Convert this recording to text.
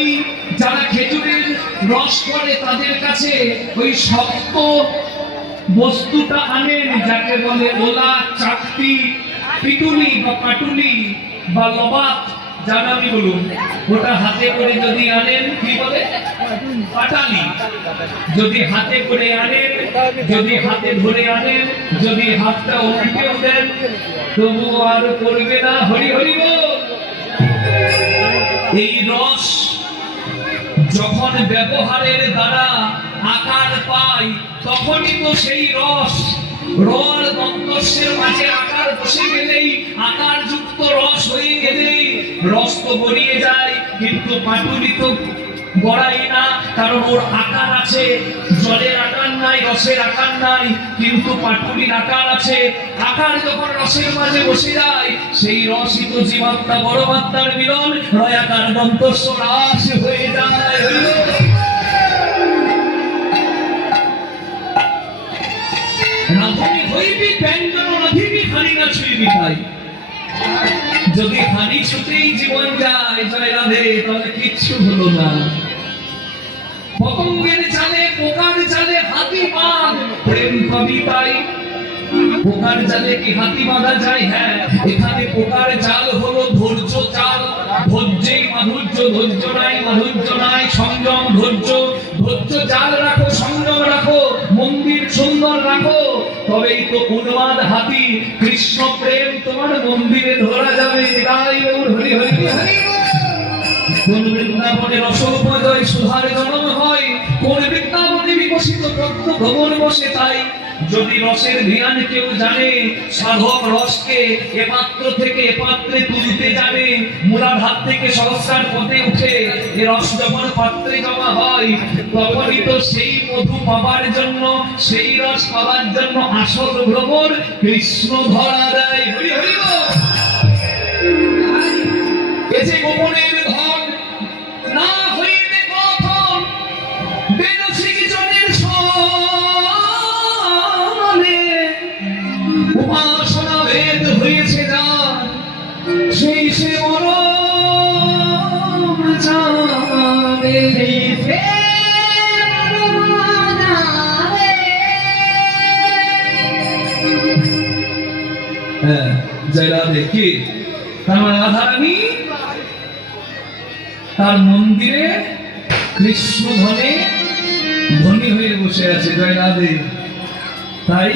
ওই যারা খেজুরের রস করে তাদের কাছে ওই শক্ত বস্তুটা আনেন, যাকে বলে ওলা, চাকতি, পিটুলি বা পাটুলি বা লবাত, যার নামই বলুন, ওটা হাতে করে যদি আনেন, কি বলে, পাটালি, যদি হাতে করে আনেন, যদি হাতে ধরে আনেন, যদি হাতটা উল্টেও দেন, তবু আর করবে না হরি হরি বল। এই রস যখন ব্যবহারের দ্বারা আকার পায়, তখনই তো সেই রস রল দন্তস্যের মাঝে আকার বসে গেলেই, আকার যুক্ত রস হয়ে গেলেই রস তো গড়িয়ে যায়, কিন্তু পাটুলি তো গড়াই না, কারণ ওর আকার আছে। জলের আকার নাই, রসের আকার নাই, কিন্তু পাটুলির আকার আছে। আকার যখন রসের মাঝে বসে যায়, সেই রসই তো জীবাত্মা পরমাত্মার মিলন, রয়াকার দন্তস্য রাস হয়ে যায়। রাধুনি হইবি ব্যঞ্জন রাধিবি, হানি না ছুঁইবি খাই। যদি হানি ছুঁতেই জীবন যায়, জয় রাধে, তাহলে কিচ্ছু হলো না। পতঙ্গের জালে, পোকার জালে হাতি বাঁধ, প্রেম পাবি তাই। পোকার জালে কি হাতি বাঁধা যায়? হ্যাঁ, এখানে পোকার জাল হলো ধৈর্য জাল। ধৈর্যেই মাধুর্য, ধৈর্য নাই মাধুর্য নাই, সংযম ধৈর্য। ধৈর্য জাল রাখো, সংযম রাখো, মন্দির সুন্দর রাখো, তবেই তো উন্মাদ হাতি কৃষ্ণ প্রেম তোমার মন্দিরে ধরা যাবে। গাই হরি হরি হরি। কোন বৃন্দাবনে রসোপজয় সুধার জন্ম হয়, কোন বৃন্দাবনে বিকশিত তত্ত্ব ভবন বসে তাই। যদি রসের ধ্যান কেউ জানে, সাধক রসকে এ পাত্র থেকে এ পাত্রে তুলতে জানে, মূলাধার থেকে সহস্রার পথে উঠে এ রস যখন পাত্রে জমা হয়, তখনই তো সেই মধু পাবার জন্য, সেই রস পাবার জন্য আসল ভ্রমর কৃষ্ণ ধরা দেয়। হরি হরি বল। এ যে গোপনের ধন না হইবে কখন, বেনসিক জনের সনে উপাসনা ভেদ হয়েছে যার, সেই সে মরম জানে। হ্যাঁ, জয় রাধে। কি তার রাধারানী তার মন্দিরে কৃষ্ণ ধনে ধনী হয়ে বসে আছে, জয় রাধে। তাই